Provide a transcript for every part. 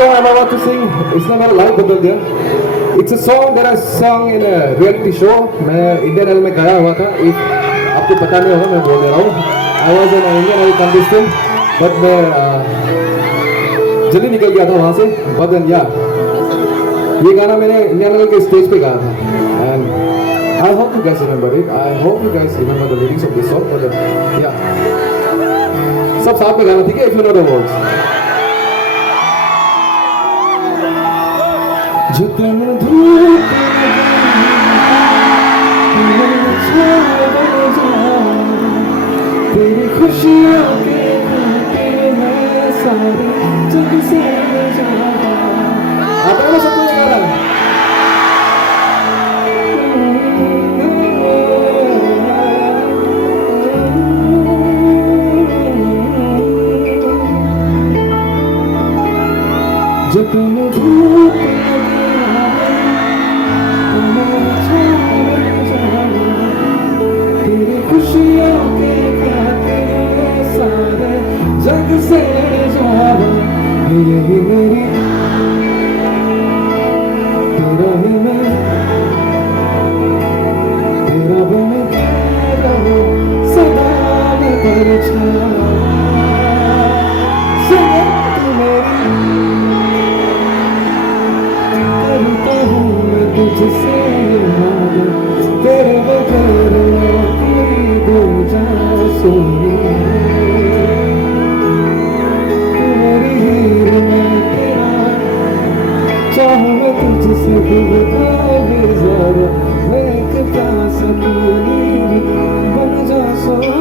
song I'm about to sing, इसने मेरा लाइफ बदल दिया. It's a song that I sung in a reality show. मैं इंडियन आइडल में गाया हुआ था. आपको पता नहीं होगा मैं बोल दे रहा हूँ. I was an Indian Idol contestant, but मैं जल्दी निकल गया था वहाँ से. But then yeah, ये गाना मैंने इंडियन आइडल के स्टेज पे गाया था. And I hope you guys remember it. I hope you guys remember the lyrics of this song. But yeah, सब साथ में गाना, ठीक है? If you know the words. जितने धूप तेरी खुशियों के खाते हैं सारे जग से जाता. आता है ना सबको ये गाना? जितने धूप तेरी खुशियों के खाते सारे जग से जावा. यही मेरी तेरा ही मैं तेरा बन के रहूं सदा मैं परछावा. सुने तू मेरी करता हूँ मैं तुझसे वादा. तेरे बगैर पूरी दूजा सोनी. तेरी हीर मैं तेरा चाहूँ मैं तुझसे भी ज़्यादा. मैं एक प्यासा तू नीरी बन जा सोनी.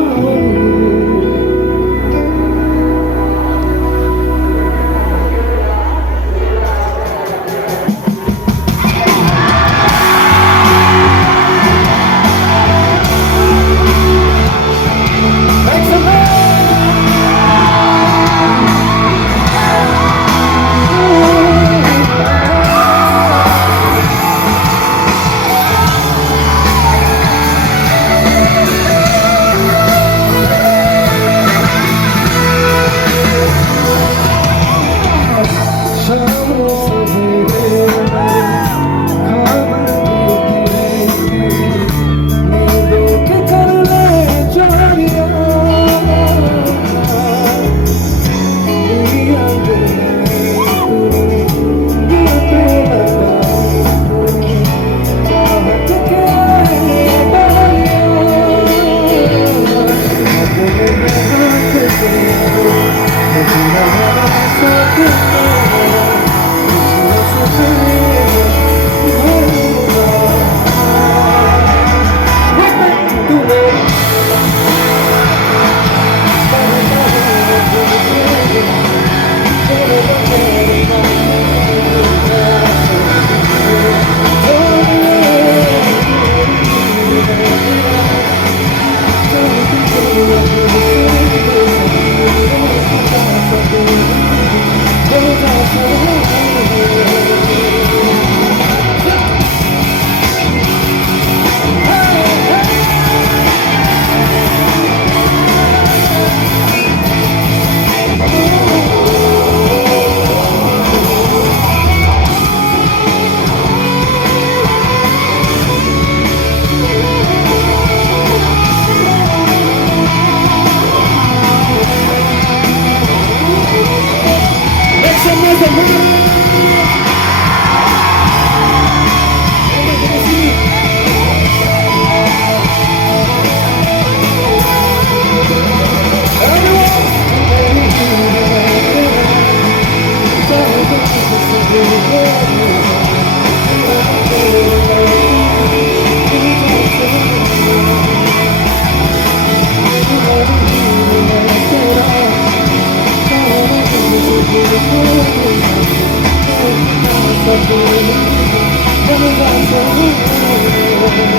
Thank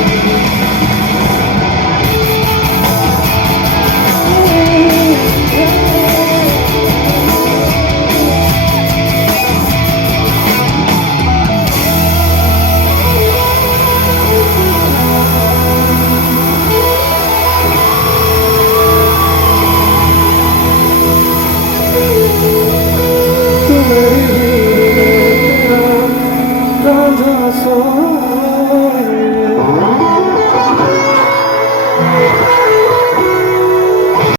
you.